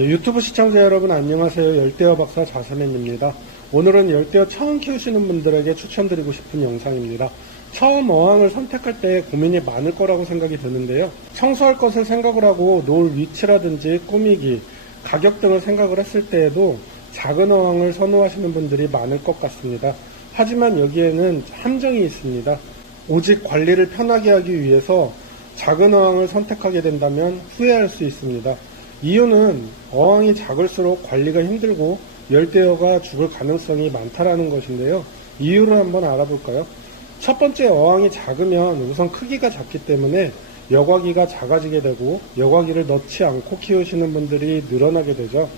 네, 유튜브 시청자 여러분 안녕하세요. 열대어 박사 자서맨입니다. 오늘은 열대어 처음 키우시는 분들에게 추천드리고 싶은 영상입니다. 처음 어항을 선택할 때 고민이 많을 거라고 생각이 드는데요. 청소할 것을 생각을 하고 놓을 위치라든지 꾸미기, 가격 등을 생각을 했을 때에도 작은 어항을 선호하시는 분들이 많을 것 같습니다. 하지만 여기에는 함정이 있습니다. 오직 관리를 편하게 하기 위해서 작은 어항을 선택하게 된다면 후회할 수 있습니다. 이유는 어항이 작을수록 관리가 힘들고 열대어가 죽을 가능성이 많다라는 것인데요. 이유를 한번 알아볼까요? 첫 번째, 어항이 작으면 우선 크기가 작기 때문에 여과기가 작아지게 되고 여과기를 넣지 않고 키우시는 분들이 늘어나게 되죠.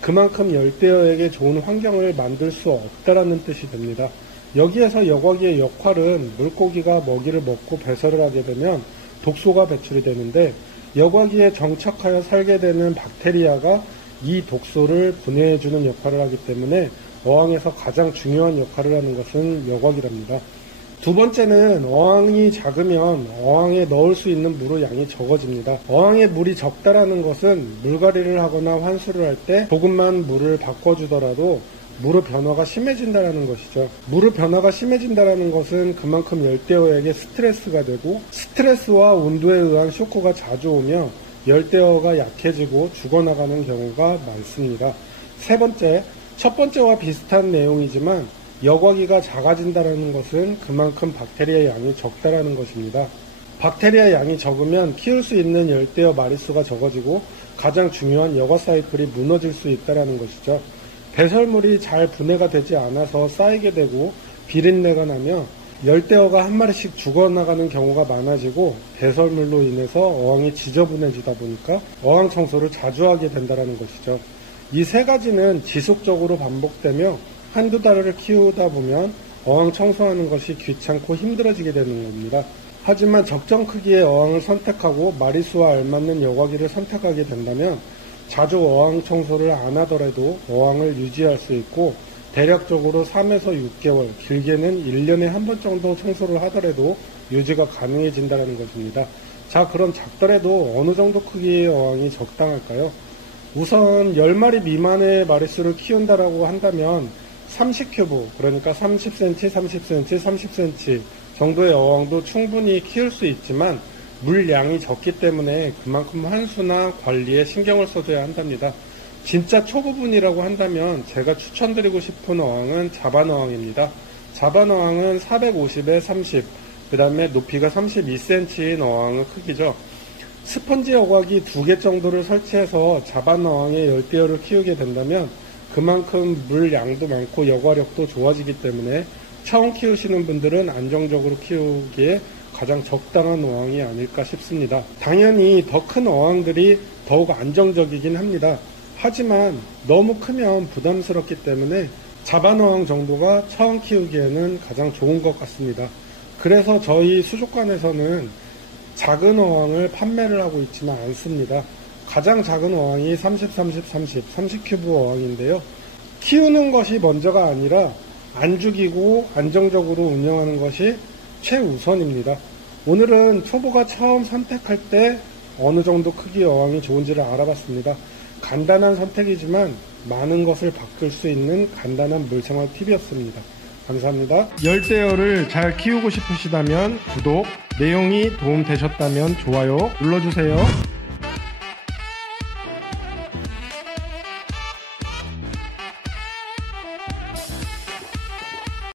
그만큼 열대어에게 좋은 환경을 만들 수 없다라는 뜻이 됩니다. 여기에서 여과기의 역할은 물고기가 먹이를 먹고 배설을 하게 되면 독소가 배출이 되는데 여과기에 정착하여 살게 되는 박테리아가 이 독소를 분해해주는 역할을 하기 때문에 어항에서 가장 중요한 역할을 하는 것은 여과기랍니다. 두 번째는 어항이 작으면 어항에 넣을 수 있는 물의 양이 적어집니다. 어항에 물이 적다라는 것은 물갈이를 하거나 환수를 할 때 조금만 물을 바꿔주더라도 물의 변화가 심해진다는 것이죠. 물의 변화가 심해진다는 것은 그만큼 열대어에게 스트레스가 되고, 스트레스와 온도에 의한 쇼크가 자주 오며 열대어가 약해지고 죽어나가는 경우가 많습니다. 세 번째, 첫 번째와 비슷한 내용이지만 여과기가 작아진다는 것은 그만큼 박테리아 양이 적다라는 것입니다. 박테리아 양이 적으면 키울 수 있는 열대어 마리수가 적어지고 가장 중요한 여과 사이클이 무너질 수 있다는 것이죠. 배설물이 잘 분해가 되지 않아서 쌓이게 되고 비린내가 나며 열대어가 한 마리씩 죽어나가는 경우가 많아지고 배설물로 인해서 어항이 지저분해지다 보니까 어항 청소를 자주 하게 된다는 것이죠. 이 세 가지는 지속적으로 반복되며 한두 달을 키우다 보면 어항 청소하는 것이 귀찮고 힘들어지게 되는 겁니다. 하지만 적정 크기의 어항을 선택하고 마리수와 알맞는 여과기를 선택하게 된다면 자주 어항 청소를 안 하더라도 어항을 유지할 수 있고 대략적으로 3에서 6개월, 길게는 1년에 한 번 정도 청소를 하더라도 유지가 가능해진다는 것입니다. 자, 그럼 작더라도 어느 정도 크기의 어항이 적당할까요? 우선 10마리 미만의 마리수를 키운다라고 한다면 30큐브, 그러니까 30cm, 30cm, 30cm 정도의 어항도 충분히 키울 수 있지만 물량이 적기 때문에 그만큼 환수나 관리에 신경을 써줘야 한답니다. 진짜 초보분이라고 한다면 제가 추천드리고 싶은 어항은 자반 어항입니다. 자반 어항은 450에 30, 그 다음에 높이가 32cm인 어항의 크기죠. 스펀지 여과기 2개 정도를 설치해서 자반 어항에 열대어를 키우게 된다면 그만큼 물량도 많고 여과력도 좋아지기 때문에 처음 키우시는 분들은 안정적으로 키우기에 가장 적당한 어항이 아닐까 싶습니다. 당연히 더 큰 어항들이 더욱 안정적이긴 합니다. 하지만 너무 크면 부담스럽기 때문에 자반 어항 정도가 처음 키우기에는 가장 좋은 것 같습니다. 그래서 저희 수족관에서는 작은 어항을 판매를 하고 있지는 않습니다. 가장 작은 어항이 30, 30, 30, 30큐브 어항인데요. 키우는 것이 먼저가 아니라 안 죽이고 안정적으로 운영하는 것이 최우선입니다. 오늘은 초보가 처음 선택할 때 어느 정도 크기의 어항이 좋은지를 알아봤습니다. 간단한 선택이지만 많은 것을 바꿀 수 있는 간단한 물생활 팁이었습니다. 감사합니다. 열대어를 잘 키우고 싶으시다면 구독, 내용이 도움되셨다면 좋아요 눌러주세요.